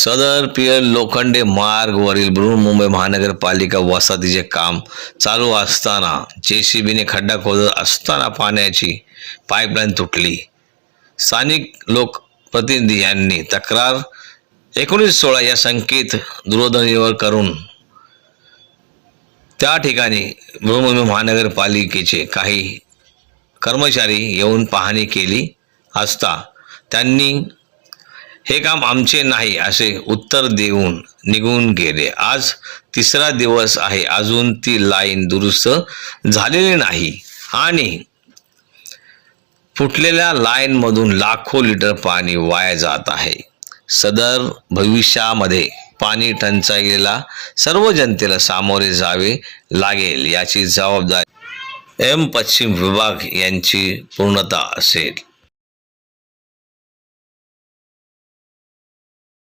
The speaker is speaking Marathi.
सदर पियर लोखंडे मार्गवरील बृहन्मुंबई महानगरपालिका वसाहतीचे काम चालू असताना जे सी बीने खड्डा खोदत असताना पाण्याची पाईपलाईन तुटली. स्थानिक लोकप्रतिनिधी यांनी तक्रार एकोणीस सोळा या संकेत दूरध्वनीवर करून त्या ठिकाणी बृहन्मुंबई महानगरपालिकेचे काही कर्मचारी येऊन पाहणी केली असता त्यांनी हे काम आमचे नाही असे उत्तर देऊन निघून गेले. आज तिसरा दिवस आहे. अजून ती लाईन दुरुस्त झालेली नाही. आणि फुटलेल्या लाईनमधून लाखो लिटर पाणी वाया जात आहे. सदर भविष्यामध्ये पाणी टंचाईला सर्व जनतेला सामोरे जावे लागेल याची जबाबदारी एम पश्चिम विभाग यांची पूर्णता असेल.